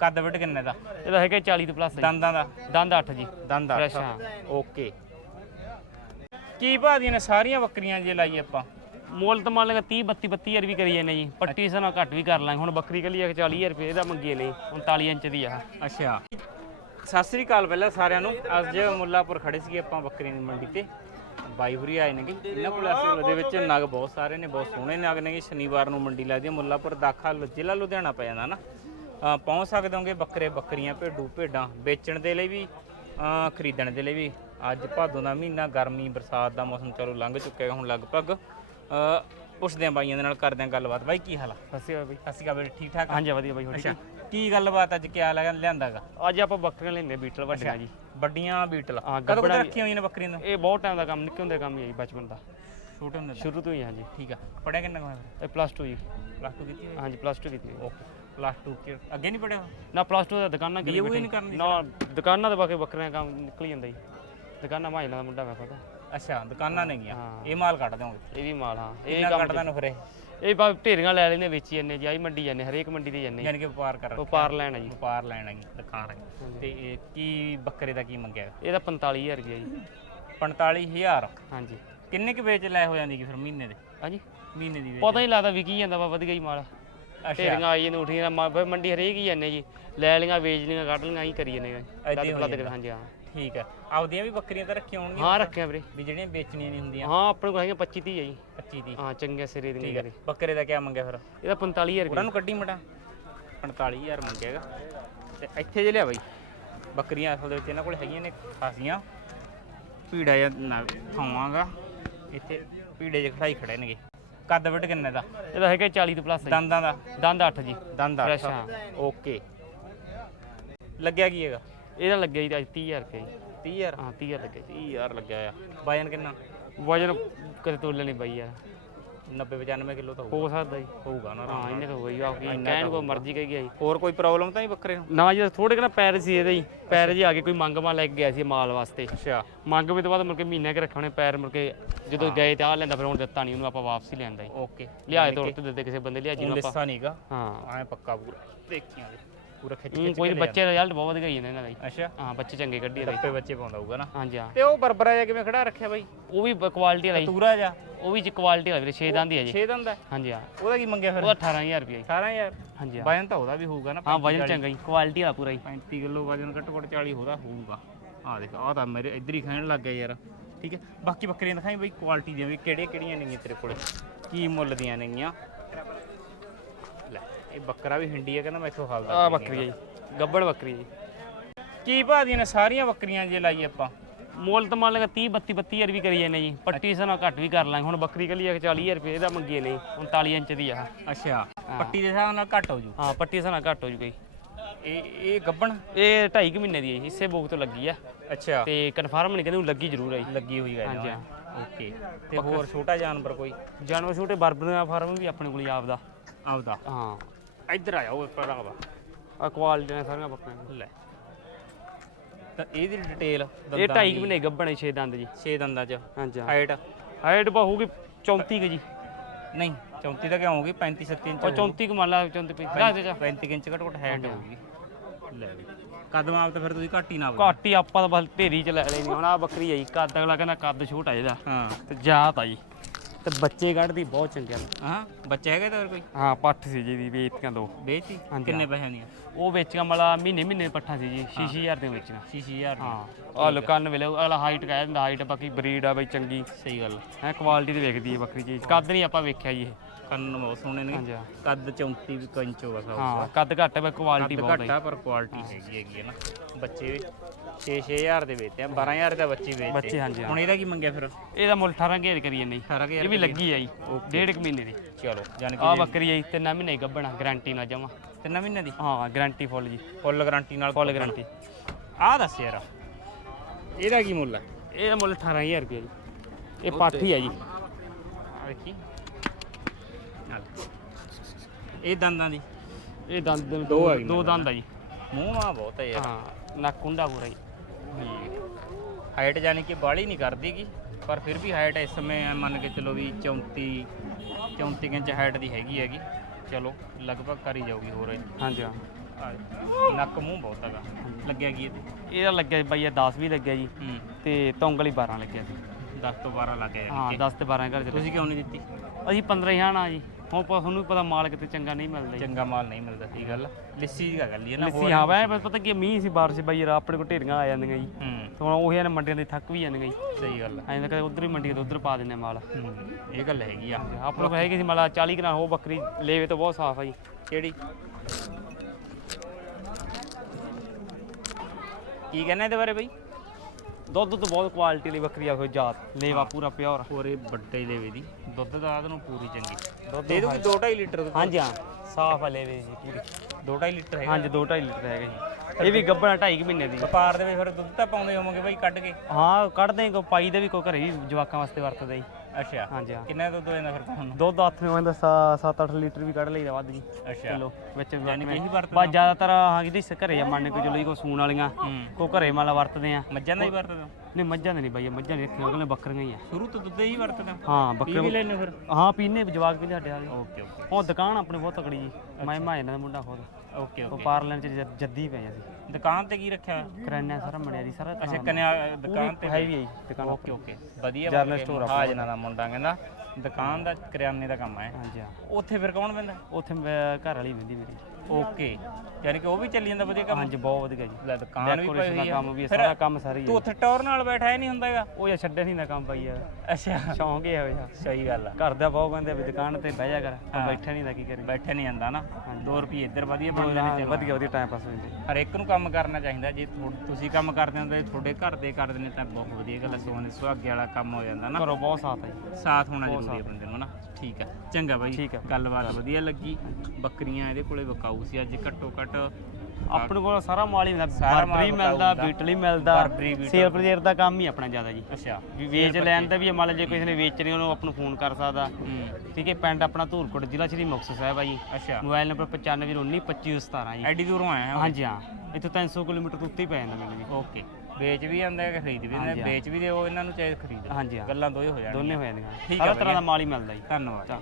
ਕੱਦ ਵੱਡ ਕਿੰਨੇ ਦਾ? ਇਹਦਾ ਹੈਗਾ 40 ਤੋਂ ਪਲੱਸ ਦੰਦਾਂ ਦਾ? ਦੰਦ 8 ਜੀ। ਦੰਦ ਆ Fresh। ਓਕੇ। ਕੀ ਭਾਅ ਦੀਆਂ ਨੇ ਸਾਰੀਆਂ ਬੱਕਰੀਆਂ ਜੇ ਲਾਈ ਆਪਾਂ? ਮੁੱਲ ਤਾਂ ਮੰਨ ਲਗਾ 30 32 32000 ਵੀ ਕਰੀ ਜਾਂਦੇ ਜੀ। ਪੱਟੀ ਸਨਾ ਘੱਟ ਵੀ ਕਰ ਲਾਂਗੇ। ਹੁਣ ਬੱਕਰੀ ਕਲੀ 40000 ਰੁਪਏ ਇਹਦਾ ਮੰਗੀ ਨੇ। 39 ਇੰਚ ਦੀ ਆ। ਅੱਛਾ। ਸਤਿ ਸ੍ਰੀ ਅਕਾਲ ਪਹਿਲਾਂ ਸਾਰਿਆਂ ਨੂੰ। ਅੱਜ ਮੁੱਲਾਪੁਰ ਖੜੇ ਸੀਗੇ ਆਪਾਂ ਬੱਕਰੀਆਂ ਦੀ ਮੰਡੀ ਤੇ। ਬਾਈ ਹੁਰੀ ਆਏ ਨੇਗੇ। ਇਹਨਾਂ ਕੋਲ ਅਸਲ ਦੇ ਵਿੱਚ ਨਗ ਬਹੁਤ ਸਾਰੇ ਨੇ ਬਹੁਤ ਸੋਹਣੇ ਨਗ ਨੇਗੇ। ਸ਼ਨੀਵਾਰ ਨੂੰ ਮੰਡੀ ਲੱਗਦੀ ਹੈ ਮੁੱਲਾਪੁਰ ਦਾਖਾ ਲੁ- ਜ਼ਿਲ੍ਹਾ ਲੁਧਿਆਣਾ ਪੈ ਜਾਂਦਾ ਨਾ। ਪਹੁੰਚ ਸਕਦੇ ਹੋਗੇ ਬੱਕਰੇ ਬੱਕਰੀਆਂ ਭੇਡੂ ਭੇਡਾਂ ਵੇਚਣ ਦੇ ਲਈ ਵੀ ਖਰੀਦਣ ਦੇ ਲਈ ਵੀ। ਅੱਜ ਭਾਦੋਂ ਦਾ ਮਹੀਨਾ ਗਰਮੀ ਬਰਸਾਤ ਦਾ ਮੌਸਮ ਚਲੋ ਲੰਘ ਚੁੱਕਿਆ ਹੁਣ ਲਗਭਗ। ਪੁੱਛਦੇ ਆਂ ਬਾਈਆਂ ਦੇ ਨਾਲ ਕਰਦੇ ਆਂ ਗੱਲਬਾਤ। ਬਾਈ ਕੀ ਹਾਲ ਆ? ਫਸਿਆ ਬਈ। ਅਕਾਲ ਬਈ ਠੀਕ ਠਾਕ? ਹਾਂਜੀ ਵਧੀਆ ਬਾਈ ਹੋਰ ਅੱਛਾ ਕੀ ਗੱਲਬਾਤ ਅੱਜ ਕਿਆ ਲਿਆ- ਲਿਆਂਦਾਗਾ ਅੱਜ ਆਪਾਂ ਬੱਕਰੀਆਂ ਲੈਂਦੇ ਬੀਟਲ ਵੱਡੀਆਂ ਜੀ। ਵੱਡੀਆਂ ਬੀਟਲ। ਕਦੋਂ ਕਦੋਂ ਰੱਖੀਆਂ ਹੋਈਆਂ ਨੇ ਬੱਕਰੀਆਂ ਨੂੰ? ਇਹ ਬਹੁਤ ਟਾਈਮ ਦਾ ਕੰਮ ਨਿੱਕੇ ਹੁੰਦੇ ਕੰਮ ਹੀ ਹੈ ਜੀ ਬਚਪਨ ਦਾ। ਛੋਟੇ ਹੁੰਦੇ ਸ਼ੁਰੂ ਤੋਂ ਹੀ ਹਾਂ ਜੀ। ਠੀਕ ਆ ਪੜਿਆ ਕਿੰਨਾ ਕੁ ਇਹ ਪਲੱਸ 2 ਜੀ। ਪਲੱਸ 2 ਕੀਤੀ ਹਾਂਜੀ ਪਲੱਸ 2 ਕੀਤੀ ਹੈ। ਓਕੇ। ਪਲੱਸ 2 ਕਿ ਅੱਗੇ ਨਹੀਂ ਪੜਿਆ ਨਾ ਪਲੱਸ 2 ਦਾ ਦੁਕਾਨਾਂ ਬੈਠੇ। ਨਹੀਂ ਕਰਨੀ ਨਾ ਦੁਕਾਨਾਂ ਦੇ ਬਾਕੀ ਬੱਕਰੀਆਂ ਕੰਮ ਨਿਕਲ ਜਾਂਦਾ ਜੀ। ਦੁਕਾਨਾਂ ਮਾਜਣਾ ਦਾ ਮੁੰਡਾ ਮੈਂ ਪਤਾ ਅੱਛਾ ਦੁਕਾਨਾਂ ਨੇ ਗੀਆਂ? ਹਾਂ। ਇਹ ਮਾਲ ਕੱਢ ਦਿਓਗੇ ਇਹ ਵੀ ਮਾਲ ਹਾਂ। ਇਹ ਕੰਮ ਕੱਢਦਾ ਨੂੰ ਫਿਰ ਇਹ? ਇਹ? ਬਾ ਢੇਰੀਆਂ ਲੈ ਲੈਨੇ ਵੇਚੀ ਜਾਂਦੇ ਜੀ। ਆਈ ਮੰਡੀ ਜਾਂਦੇ ਹਰੇਕ ਮੰਡੀ ਤੇ ਜਾਂਦੇ ਯਾਨੀ ਕਿ ਵਪਾਰ ਕਰ ਵਪਾਰ ਲੈਣ ਜੀ। ਵਪਾਰ ਲੈਣ ਆਈ ਦੁਕਾਨ ਹੈ ਤੇ ਇਹ ਕੀ ਬੱਕਰੇ ਦਾ ਕੀ ਮੰਗਿਆ? ਇਹਦਾ 45000 ਰੁਪਏ ਜੀ। 45000 ਹਾਂਜੀ। ਕਿੰਨੇ ਕੁ ਵੇਚ ਲੈ ਹੋ ਜਾਂਦੀ ਕਿ ਫਿਰ ਮਹੀਨੇ ਦੇ? ਹਾਂਜੀ। ਮਹੀਨੇ ਦੀ ਵੇਚ ਪਤਾ ਹੀ ਲੱਗਦਾ ਵਿਕੀ ਜਾਂਦਾ ਵਾ ਵਧੀਆ ਹੀ ਮਾਲ। ਢੇਰੀਆਂ ਆਈ ਉਠੀਆਂ ਮਾ- ਫਿਰ ਮੰਡੀ ਹਰੇਕ ਹੀ ਜਾਂਦੇ ਜੀ। ਲੈ ਲਈਆਂ ਵੇਚ ਲਈਆਂ ਕੱਢ ਲਈਆਂ ਹੀ ਕਰੀ ਜਾਂਦੇ ਏਦਾਂ ਹੀ ਲੱਦ ਹੋਈ ਲੱਦ ਕੇ ਹਾਂਜੀ ਹਾਂ। ਠੀਕ ਹੈ ਆਪਦੀਆਂ ਵੀ ਬੱਕਰੀਆਂ ਤਾਂ ਰੱਖੀਆਂ ਹੋਣਗੀਆਂ ਹਾਂ ਰੱਖਿਆ ਵੀਰੇ। ਵੀ ਜਿਹੜੀਆਂ ਵੇਚਣੀਆਂ ਨਹੀਂ ਹੁੰਦੀਆਂ। ਹਾਂ ਆਪਣੇ ਕੋਲ ਹੈਗੀਆਂ 25 30 ਆ ਜੀ। 25 ਦੀ ਹਾਂ ਚੰਗੇ ਸਿਰੇ ਠੀਕ ਹੈ ਘਰੇ। ਬੱਕਰੇ ਦਾ ਕੀ ਮੰਗਿਆ ਫਿਰ? ਇਹਦਾ 45000 ਉਹਨਾਂ ਰੁਪਏ। ਨੂੰ ਕੱਢੀ ਮਟਾ 45000 ਮੰਗੇਗਾ ਤੇ ਇੱਥੇ ਜੇ ਲਿਆ ਬਾਈ। ਬੱਕਰੀਆਂ ਅਸਲ ਦੇ ਵਿੱਚ ਇਹਨਾਂ ਕੋਲ ਹੈਗੀਆਂ ਨੇ ਖਾਸੀਆਂ। ਪੀੜਾ ਜਾਂ ਥਾਵਾਂਗਾ ਇੱਥੇ ਪੀੜੇ ਜੇ ਖੜਾਈ ਖੜੇ ਨੇਗੇ ਕੱਦ ਵੱਡ ਕਿੰਨੇ ਦਾ? ਇਹਦਾ ਹੈਗਾ 40 ਤੋਂ ਪਲੱਸ ਦੰਦਾਂ ਦਾ? ਦੰਦ 8 ਜੀ। ਦੰਦ Fresh, ਆ। ਹਾਂ। ਓਕੇ। ਲੱਗਿਆ ਕੀ ਹੈਗਾ? ਇਹਦਾ ਲੱਗਿਆ ਜੀ ਅੱਜ 30000 ਰੁਪਏ ਜੀ। 30000 ਹਾਂ 30000 ਲੱਗਿਆ ਜੀ। 30000 ਲੱਗਿਆ ਆ। ਵਜਨ ਕਿੰਨਾ? ਵਜਨ ਕਦੇ ਤੋਲੇ ਨਹੀਂ ਬਾਈ ਯਾਰ। 90 95 ਕਿਲੋ ਤਾਂ ਹੋਊਗਾ। ਹੋ ਸਕਦਾ ਜੀ। ਹੋਊਗਾ ਨਾ ਹਾਂ ਇਹਨੇ ਤਾਂ ਹੋਈ ਆ ਕੀ ਕਹਿਣ ਕੋ ਮਰਜ਼ੀ ਕਹੀ ਗਿਆ ਜੀ। ਹੋਰ ਕੋਈ ਪ੍ਰੋਬਲਮ ਤਾਂ ਨਹੀਂ ਬੱਕਰੇ ਨੂੰ? ਨਾ ਜੀ ਥੋੜੇ ਕਿਨਾ ਪੈਰ ਸੀ ਇਹਦੇ ਹੀ ਪੈਰ ਜੀ ਆ ਕੇ ਕੋਈ ਮੰਗ ਮਾ ਲੈ ਕੇ ਗਿਆ ਸੀ ਮਾਲ ਵਾਸਤੇ। ਅੱਛਾ। ਮੰਗ ਵੀ ਤੋਂ ਬਾਅਦ ਮੁੜ ਕੇ ਮਹੀਨਾ ਕਿ ਰੱਖਣੇ ਪੈਰ ਮੁੜ ਕੇ ਜਦੋਂ ਗਏ ਤੇ ਆ ਲੈਂਦਾ ਫਿਰ ਹੁਣ ਦਿੱਤਾ ਨਹੀਂ ਉਹਨੂੰ ਆਪਾਂ ਵਾਪਸ ਹੀ ਲਿਆਂਦਾ ਜੀ। ਓਕੇ। ਲਿਆਏ ਤੌਰ ਤੇ ਦਿੱਤੇ ਕਿਸੇ ਬੰਦੇ ਲਿਆ ਜਿਹਨੂੰ ਆਪਾਂ ਲਿੱਸਾ ਨਹੀਂਗਾ ਹਾਂ। ਐ ਪੱਕਾ ਪੂਰਾ। ਦੇਖੀਆਂ ਪੂਰਾ ਖਿੱਚ ਹੂੰ, ਖਿੱਚ ਕੋਈ ਨੀ, ਬੱਚੇ ਦਾ ਰਿਜ਼ਲਟ ਬਹੁਤ ਵਧੀਆ ਹੀ ਨੇ ਇਹਨਾਂ ਦਾ ਜੀ। ਜਾਂਦਾ। ਅੱਛਾ। ਹਾਂ ਬੱਚੇ ਚੰਗੇ ਕੱਢੀ ਜੀ। ਟੱਪੇ ਬੱਚੇ ਪਾਉਂਦਾ ਹੋਊਗਾ ਨਾ। ਹਾਂਜੀ ਹਾਂ। ਤੇ ਉਹ ਬਰਬਰਾ ਜਿਹਾ ਕਿਵੇਂ ਖੜਾ ਰੱਖਿਆ ਬਾਈ? ਉਹ ਵੀ ਕੁਆਲਿਟੀ ਵਾਲਾ ਜੀ। ਤੂਰਾ ਜਾ ਉਹ ਵੀ ਚ ਕੁਆਲਿਟੀ ਵਾਲਾ ਵੀਰੇ 6 ਦੰਦ ਹੀ ਹੈ ਜੀ। 6 ਦੰਦ ਹੈ ਹਾਂਜੀ ਹਾਂ। ਉਹਦਾ ਕੀ ਮੰਗਿਆ ਫਿਰ? ਉਹਦਾ 18000 ਰੁਪਏ ਜੀ। 18000 ਹਾਂਜੀ ਹਾਂ। ਵਜਨ ਤਾਂ ਉਹਦਾ ਵੀ ਹੋਊਗਾ ਨਾ ਹਾਂ ਵਜਨ ਚੰਗਾ ਜੀ ਕੁਆਲਿਟੀ ਵਾਲਾ ਪੂਰਾ ਜੀ। 35 ਕਿਲੋ ਵਜਨ ਘੱਟੋ ਘੱਟ 40 ਉਹਦਾ ਹੋਊਗਾ। ਆ ਦੇਖ ਆ ਤਾਂ ਮੇਰੇ ਇੱਧਰ ਹੀ ਖਾਣ ਲੱਗ ਗਿਆ ਯਾਰ। ਠੀਕ ਹੈ? ਬਾਕੀ ਬੱਕਰੀਆਂ ਦਿਖਾਈ ਬਈ ਕੁਆਲਿਟੀ ਦੀਆਂ ਵੀ ਕਿਹੜੇ ਕਿਹੜੀਆਂ ਨੇਗੀਆਂ ਤੇਰੇ ਕੋਲ? ਕੀ ਮੁੱਲ ਦੀਆਂ ਨੇਗੀਆਂ? ਇਹ ਬੱਕਰਾ ਵੀ ਹਿੰਡੀ ਹੈ ਕਹਿੰਦਾ ਮੈਂ ਇੱਥੋਂ ਹਾਲਦਾ ਆ ਬੱਕਰੀ ਹੈ ਜੀ ਗੱਬੜ ਬੱਕਰੀ ਹੈ ਜੀ। ਕੀ ਭਾਅ ਦੀਆਂ ਨੇ ਸਾਰੀਆਂ ਬੱਕਰੀਆਂ ਜੇ ਲਾਈ ਆਪਾਂ? ਮੁੱਲ ਤਾਂ ਮੰਨ ਲਗਾ 30 32 32000 ਵੀ ਕਰੀ ਜਾਂਦੇ ਜੀ। ਪੱਟੀ ਸਨਾ ਘੱਟ ਵੀ ਕਰ ਲਾਂਗੇ। ਹੁਣ ਬੱਕਰੀ ਕਲੀ 40000 ਰੁਪਏ ਇਹਦਾ ਮੰਗੀ ਨੇ। 39 ਇੰਚ ਦੀ ਆ ਅੱਛਾ ਪੱਟੀ ਦੇ ਹਿਸਾਬ ਨਾਲ ਘੱਟ ਹੋ ਜੂ? ਹਾਂ ਪੱਟੀ ਸਨਾ ਘੱਟ ਹੋ ਜੂ ਗਈ ਇਹ ਇਹ ਗੱਬਣ? ਇਹ 2.5 ਮਹੀਨੇ ਦੀ ਹੈ ਇਸੇ ਬੋਕ ਤੋਂ ਲੱਗੀ ਆ। ਅੱਛਾ। ਤੇ ਕਨਫਰਮ ਨਹੀਂ ਕਹਿੰਦੇ ਉਹ ਲੱਗੀ ਜ਼ਰੂਰ ਹੈ ਜੀ। ਲੱਗੀ ਹੋਈ ਹੈ ਹਾਂਜੀ, ਓਕੇ। ਤੇ ਹੋਰ ਛੋਟਾ ਜਾਨਵਰ ਕੋਈ? ਜਾਨਵਰ ਛੋਟੇ ਬਰਬਰ ਦਾ ਫਾਰਮ ਵੀ ਆਪਣੇ ਕੋਲ ਆਪਦਾ। ਆਪਦਾ। ਹਾਂ। ਇੱਧਰ ਆ ਜਾਓ ਭਰਾਵਾ ਆ ਕੁਆਲਿਟੀ ਨੇ ਸਾਰੀਆਂ ਬੱਕਰੀਆਂ ਦੀਆਂ। ਲੈ। ਤਾਂ ਇਹਦੀ ਡਿਟੇਲ ਇਹ 2.5 ਮਹੀਨੇ ਗੱਭਣ 6 ਦੰਦ ਜੀ। 6 ਦੰਦਾਂ ਚ। ਹਾਂਜੀ ਹਾਂ। ਹਾਈਟ ਹਾਈਟ ਬਾ ਹੋਊਗੀ 34 ਕੁ ਜੀ। ਨਹੀਂ 34 ਤਾਂ ਕਿਉਂ ਹੋਊਗੀ? 35 37 ਇੰਚ ਉਹ 34 ਕੁ ਮੰਨ ਲਾ 34 ਪਈ ਦੱਸ ਦੇ ਜਾ। 35 ਇੰਚ ਘੱਟ ਘੱਟ ਹਾਈਟ ਹੋਊਗੀ। ਲੈ ਵੀ। ਕਦਮ ਆਪ ਤਾਂ ਫਿਰ ਤੁਸੀਂ ਘੱਟ ਹੀ ਨਾ। ਘੱਟ ਆਪਾਂ ਤਾਂ ਬਸ ਢੇਰੀ ਚ ਲੈ ਲੈਣੀ ਹੁਣ ਆ ਬੱਕਰੀ ਆਈ ਕੱਦ ਅਗਲਾ ਕਹਿੰਦਾ ਕੱਦ ਛੋਟਾ ਇਹਦਾ। ਹਾਂ। ਤੇ ਜਾਤ ਆਈ ਤੇ ਬੱਚੇ ਕੱਢਦੀ ਬਹੁਤ ਚੰਗੇ ਆ ਹਾਂ ਬੱਚਾ ਹੈਗਾ ਤਾਂ ਹੋਰ ਕੋਈ? ਹਾਂ ਪੱਠ ਸੀ ਜੀ ਦੀ ਵੇਚਤੀਆਂ ਦੋ। ਵੇਚੀ ਹਾਂਜੀ, ਕਿੰਨੇ ਪੈਸੇ ਦੀਆਂ? ਉਹ ਵੇਚੀਆਂ ਮਲਾ ਮਹੀਨੇ ਮਹੀਨੇ ਪੱਠਾਂ ਸੀ ਜੀ 6000 ਦੇ ਵੇਚੀਆਂ 60000 ਹਾਂ ਆ ਲੁਕਨ ਵੇਲੇ ਅਗਲਾ ਹਾਈਟ ਕਹਿ ਦਿੰਦਾ ਹਾਈਟ ਬਾਕੀ ਬਰੀਡ ਆ ਬਈ ਚੰਗੀ। ਸਹੀ ਗੱਲ ਹੈ ਕੁਆਲਿਟੀ ਤੇ ਵੇਖਦੀ ਹੈ ਬੱਕਰੀ ਚੀਜ਼। ਕੱਦ ਨਹੀਂ ਆਪਾਂ ਵੇਖਿਆ ਜੀ ਇਹ। ਕੰਨ ਬਹੁਤ ਸੋਹਣੇ ਨੇ। ਹਾਂ। ਕੱਦ 34 ਵੀ ਇੰਚ ਹੋਗਾ ਸਭ ਹਾਂ ਕੱਦ ਘੱਟ ਹੈ ਪਰ ਕੁਆਲਿਟੀ ਬਹੁਤ ਘੱਟ ਹੈ ਆ ਪਰ ਕੁਆਲਿਟੀ ਹੈਗੀ ਹੈਗੀ ਹੈ ਨਾ। ਬੱਚੇ ਵੀ 6-6000 ਦੇ ਵੇਚਦੇ ਆ 12000 ਦਾ ਬੱਚੇ ਵੇਚਦੇ ਬੱਚੇ ਹਾਂਜੀ ਹਾਂ। ਹੁਣ ਇਹਦਾ ਕੀ ਮੰਗਿਆ ਫਿਰ? ਇਹਦਾ ਮੁੱਲ 18 ਘੇਰ ਕਰੀ ਜਾਂਦੇ 18000 ਇਹ ਵੀ ਲੱਗੀ ਆ ਜੀ ਡੇਢ ਕੁ ਮਹੀਨੇ ਦੀ। ਚਲੋ ਜਾਨ ਆ ਕਿ ਬੱਕਰੀ ਆਈ ਤਿੰਨ ਮਹੀਨੇ ਗੱਭਣਾ ਗਾਰੰਟੀ ਨਾਲ ਜਮਾ। ਤਿੰਨ ਮਹੀਨੇ ਦੀ? ਹਾਂ ਗਾਰੰਟੀ ਫੁੱਲ ਜੀ। ਫੁੱਲ ਗਾਰੰਟੀ ਨਾਲ ਫੁੱਲ ਗਾਰੰਟੀ ਆਹ ਦੱਸ ਯਾਰ। ਇਹਦਾ ਕੀ ਮੁੱਲ ਹੈ ਇਹਦਾ ਮੁੱਲ 18000 ਰੁਪਏ ਜੀ। ਇਹ ਪਾਠੀ ਆ ਜੀ। ਆ ਵੇਖੀ। ਨਾਲ ਇਹ ਦੰਦਾਂ ਦੀ? ਇਹ ਦੰਦ ਦੋ ਹੈਗੇ ਦੋ ਦੰਦ ਆ ਜੀ। ਮੂੰਹ ਆ ਬਹੁਤ ਹੈ ਯਾਰ। ਹਾਂ ਨੱਕ ਹੁੰਦਾ ਪੂਰਾ ਜੀ। ਹਾਈਟ ਜਾਨੀ ਕਿ ਬਾਲੀ ਨਹੀਂ ਕਰਦੀਗੀ ਪਰ ਫਿਰ ਵੀ ਹਾਈਟ ਇਸ ਸਮੇਂ ਮੰਨ ਕੇ ਚਲੋ ਵੀ 34 34 ਇੰਚ ਹਾਈਟ ਦੀ ਹੈਗੀ ਹੈਗੀ। ਚਲੋ ਲਗਭਗ ਕਰ ਹੀ ਜਾਊਗੀ ਹੋਰ ਇਹ। ਹਾਂਜੀ ਹਾਂ। ਨੱਕ ਮੂੰਹ ਬਹੁਤ ਹੈਗਾ। ਲੱਗਿਆ ਕੀ ਇਹਦੇ? ਇਹਦਾ ਲੱਗਿਆ ਜੀ ਬਾਈ ਇਹ 10 ਵੀ ਲੱਗਿਆ ਜੀ। ਹੂੰ। ਤੇ ਤੌਂਗਲੀ 12 ਲੱਗਿਆ ਸੀ 10 ਤੋਂ 12 ਲੱਗ ਗਿਆ ਹਾਂ 10 ਤੇ 12 ਘਰ ਤੁਸੀਂ ਕਿਉਂ ਨਹੀਂ ਦਿੱਤੀ? ਅਸੀਂ 15 ਹੀ ਆਣਾ ਜੀ। ਹੁਣ ਪ- ਤੁਹਾਨੂੰ ਵੀ ਪਤਾ ਮਾਲ ਕਿਤੇ ਚੰਗਾ ਨਹੀਂ ਮਿਲਦਾ ਜੀ। ਚੰਗਾ ਮਾਲ ਨਹੀਂ ਮਿਲਦਾ ਸਹੀ ਗੱਲ ਆ। ਲਿੱਸੀ ਦੀ ਗੱਲ ਹੀ ਹੈ ਨਾ ਲੱਸੀ ਹਾਂ ਵੈ ਪਤਾ ਕੀ ਮੀਂਹ ਸੀ ਬਾਰਿਸ਼ ਬਾਈ ਯਾਰ ਆਪਣੇ ਕੋਲ ਢੇਰੀਆਂ ਆ ਜਾਂਦੀਆਂ ਜੀ। ਹੂੰ। ਤੇ ਹੁਣ ਉਹੀ ਨੇ ਮੰਡੀਆਂ ਦੇ ਥੱਕ ਵੀ ਜਾਂਦੀਆਂ ਜੀ। ਸਹੀ ਗੱਲ। ਐਂ ਤਾਂ ਕਦੇ ਉਧਰ ਹੀ ਮੰਡੀ ਤੇ ਉਧਰ ਪਾ ਦਿੰਦੇ ਮਾਲ। ਇਹ ਗੱਲ ਹੈਗੀ ਆ। ਆਪਣੇ ਕੋਲ ਹੈਗੀ ਸੀ ਮਾਲਾ 40 ਗ੍ਰਾਮ ਉਹ ਬੱਕਰੀ ਲੇਵੇ ਤੋਂ ਬਹੁਤ ਸਾਫ਼ ਆ ਜੀ। ਕਿਹੜੀ? ਕੀ ਕਹਿੰਦੇ ਇਹਦੇ ਬਾਰੇ ਬਈ? ਦੁੱਧ ਤੋਂ ਬਹੁਤ ਕੁਆਲਿਟੀ ਲਈ ਬੱਕਰੀ ਆ ਕੋਈ ਜਾਤ ਲੇਵਾ ਪੂਰਾ ਪਿਓਰ ਪੂਰੇ ਵੱਡੇ ਲੈਵੇ ਦੀ। ਦੁੱਧ ਦਾ ਆਦ ਨੂੰ ਪੂਰੀ ਚੰਗੀ। ਦੁੱਧ ਦੇ ਦੂਗੀ 2.5 ਲੀਟਰ ਹਾਂਜੀ ਹਾਂ। ਸਾਫ਼ ਆ ਲੇਵੇ ਜੀ ਪੂਰੀ। 2.5 ਲੀਟਰ ਹੈਗਾ। ਹਾਂਜੀ 2.5 ਲੀਟਰ ਹੈਗਾ ਜੀ। ਇਹ ਵੀ ਗੱਬਣਾ 2.5 ਮਹੀਨੇ ਦੀ। ਵਪਾਰ ਦੇ ਵਿੱਚ ਫਿਰ ਦੁੱਧ ਤਾਂ ਪਾਉਂਦੇ ਹੋਵੋਗੇ ਬਈ ਕੱਢ ਕੇ? ਹਾਂ ਕੱਢਦੇ ਕੋ ਪਾਈ ਦੇ ਵੀ ਕੋ ਘਰੇ ਵੀ ਜਵਾਕਾਂ ਵਾਸਤੇ ਵਰਤਦੇ ਜੀ। ਅੱਛਾ। ਹਾਂਜੀ ਹਾਂ। ਕਿੰਨਾ ਦੁੱਧ ਹੋ ਜਾਂਦਾ ਫਿਰ ਤੁਹਾਨੂੰ ਦੁੱਧ ਹੱਥ ਵਿੱਚ ਹੁੰਦਾ 7-8 ਲੀਟਰ ਵੀ ਕੱਢ ਲਈਦਾ ਵੱਧ ਜੀ ਅੱਛਾ। ਕਿਲੋ ਵਿੱਚ ਯਾਨੀ ਕਿ ਇਹੀ ਵਰਤਦੇ ਬਸ ਜ਼ਿਆਦਾਤਰ ਹਾਂ ਸ- ਘਰੇ ਆ ਮੰਨ ਕੇ ਚਲੋ ਜੀ ਕੋ ਸੂਣ ਵਾਲੀਆਂ ਕੋ ਘਰੇ ਮਾਲਾ ਵਰਤਦੇ ਆ। ਮੱਝਾਂ ਦਾ ਹੀ ਵਰਤਦੇ ਹੋ? ਨਹੀਂ ਮੱਝਾਂ ਦੇ ਨਹੀਂ ਬਾਈ ਮੱਝਾਂ ਨਹੀਂ ਰੱਖੀਆਂ ਉਹਨੇ ਬੱਕਰੀਆਂ ਹੀ ਆ। ਸ਼ੁਰੂ ਤੋਂ ਦੁੱਧ ਹੀ ਵਰਤਦੇ ਹੋ? ਬੱਕਰੇ ਵੀ ਲੈਣੇ ਫਿਰ? ਹਾਂ ਪੀਨੇ ਜਵਾਕ ਵੀ ਸਾਡੇ ਵਾਲੇ। Okay okay. ਉਹ ਦੁਕਾਨ ਆਪਣੀ ਬਹੁਤ ਤਕੜੀ ਜੀ। ਮੈਂ ਮਾਂ ਇਹਨਾਂ ਦਾ ਮੁੰਡਾ ਖੁਦ। Okay okay. ਪਾਰਲੈਂਡ ਚ ਜਦ- ਜੱਦੀ ਪਏ ਅਸੀਂ। ਦੁਕਾਨ ਤੇ ਕੀ ਰੱਖਿਆ ਕਰਿਆਨਾ ਸਾਰਾ ਮੜਿਆਰੀ ਸਾਰਾ ਅੱਛਾ ਕਨਿਆ ਦੁਕਾਨ ਤੇ ਹੈ ਵੀ? ਹੈ ਦੁਕਾਨ ਓਕੇ ਓਕੇ। ਵਧੀਆ General store ਆਪਣਾ। ਹਾਜਨਾ ਦਾ ਮੁੰਡਾ ਕਹਿੰਦਾ ਦੁਕਾਨ ਦਾ ਕਰਿਆਨੇ ਦਾ ਕੰਮ ਹੈ। ਹਾਂਜੀ ਹਾਂ। ਉੱਥੇ ਫਿਰ ਕੌਣ ਬੰਦਾ ਉੱਥੇ ਘਰ ਵਾਲੀ ਮਿਲਦੀ ਮੇਰੀ। ਓਕੇ। ਯਾਨੀ ਕਿ ਉਹ ਵੀ ਚੱਲੀ ਜਾਂਦਾ ਵਧੀਆ ਕੰਮ? ਹਾਂਜੀ ਬਹੁਤ ਵਧੀਆ ਜੀ। ਲੈ ਦੁਕਾਨ ਵੀ ਪਈ ਦਾ ਹੋਈ ਆ। ਕੰਮ ਵੀ ਹੈ, ਫਿਰ ਸਾਰਾ ਕੰਮ ਸਾਰੀ ਤੂੰ ਉੱਥੇ ਟੌਰ ਨਾਲ ਬੈਠਾ ਹੀ ਨਹੀਂ ਹੁੰਦਾ ਹੈਗਾ? ਉਹ ਜਾਂ ਛੱਡੇ ਨਹੀਂ ਦਾ ਕੰਮ ਪਾਈ ਯਾਰ। ਅੱਛਾ। ਸ਼ੌਂਕ ਹੀ ਹੈ ਯਾਰ ਸਹੀ ਗੱਲ ਆ। ਘਰ ਦਾ ਬਹੁਤ ਕਹਿੰਦੇ ਵੀ ਦੁਕਾਨ ਤੇ ਬਹਿ ਜਾ ਕਰ ਪਰ ਬੈਠਾ ਨਹੀਂ ਦਾ ਕੀ ਕਰੀ ਬੈਠੇ ਨਹੀਂ ਜਾਂਦਾ ਨਾ। 2 ਰੁਪਏ ਇੱਧਰ ਵਧੀਆ ਬਣਦੇ ਨੇ ਚਲੋ। ਵਧੀਆ ਵਧੀਆ ਟਾਈਮ ਪਾਸ ਹੋ ਜਾਂਦੇ ਹਰ ਇੱਕ ਨੂੰ ਕੰਮ ਕਰਨਾ ਚਾਹੀਦਾ। ਜੇ ਥੋ- ਤੁਸੀਂ ਕੰਮ ਕਰਦੇ ਹੋ ਤੇ ਤੁਹਾਡੇ ਘਰ ਦੇ ਕਰਦੇ ਨੇ ਤਾਂ ਬਹੁਤ ਵਧੀਆ ਗੱਲ ਹੈ ਸੋਨੇ ਸੁਹਾਗੇ ਵਾਲਾ ਕੰਮ ਹੋ ਜਾਂਦਾ ਨਾ। ਘਰੋਂ ਬਹੁਤ ਸਾਥ ਹੈ ਜੀ। ਸਾਥ ਹੋਣਾ ਜ਼ਰੂਰੀ ਹੈ ਬੰਦੇ ਨੂੰ ਨਾ। ਠੀਕ ਆ। ਚੰਗਾ ਬਾਈ। ਠੀਕ ਆ। ਗੱਲਬਾਤ ਵਧੀਆ ਲੱਗੀ। ਬੱਕਰੀਆਂ ਇਹਦੇ ਕੋਲੇ ਵਿਕਾਊ ਸੀ ਅੱਜ ਘੱਟੋ ਘੱਟ। ਆਪਣੇ ਕੋਲ ਸਾਰਾ ਮਾਲ ਹੀ ਮਿਲਦਾ। ਸਾਰਾ ਮਾਲ ਬਰਬਰੀ ਮਿਲਦਾ। ਬੀਟਲੀ ਮਿਲਦਾ। ਬਰਬਰੀ, ਬੀਟਲ। ਸੇਲ ਪ੍ਰਜੇਰ ਦਾ ਕੰਮ ਹੀ ਆਪਣਾ ਜ਼ਿਆਦਾ ਜੀ। ਅੱਛਾ। ਵੀ ਵੇਚ ਲੈਣ ਦਾ ਵੀ ਹੈ, ਮੰਨ ਲਓ ਜੇ ਕਿਸੇ ਨੇ ਵੇਚਣੀ ਉਹਨੂੰ ਆਪ ਨੂੰ ਫੋਨ ਕਰ ਸਕਦਾ। ਹੂੰ। ਠੀਕ ਹੈ ਪਿੰਡ ਆਪਣਾ ਧੂਰਕੋਟ ਜ਼ਿਲ੍ਹਾ ਸ਼੍ਰੀ ਮੁਕਤਸਰ ਸਾਹਿਬ ਆ ਜੀ। ਅੱਛਾ। ਮੋਬਾਈਲ ਨੰਬਰ 95192517 ਜੀ। ਐਡੀ ਦੂਰੋਂ ਆਇਆ ਹਾਂ ਹਾਂਜੀ ਹਾਂ। ਇੱਥੋਂ 300 ਕਿਲੋਮੀਟਰ ਤੋਂ ਉੱਤੇ ਹੀ ਪੈ ਜਾਂਦਾ ਮੈਨੂੰ ਜੀ। ਓਕੇ। ਵੇਚ ਵੀ ਜਾਂਦਾ ਹੈ ਕਿ ਖਰੀਦ ਵੀ ਜਾਂਦਾ ਹੈ? ਵੇਚ ਵੀ ਦਿਓ ਇਹਨਾਂ ਨੂੰ ਚਾਹੇ ਖਰੀਦ। ਹਾਂਜੀ ਹਾਂ। ਗੱਲਾਂ ਦੋਏ ਹੋ ਜਾਣਗੀਆਂ। ਦੋਨੇ ਹੋ ਜਾਂਦੀਆਂ ਠੀਕ ਆ ਸਾਰਾ ਤਰ੍ਹਾਂ। ਦਾ ਮਾਲ ਹੀ ਮਿਲਦਾ ਜੀ। ਧੰਨਵਾਦ।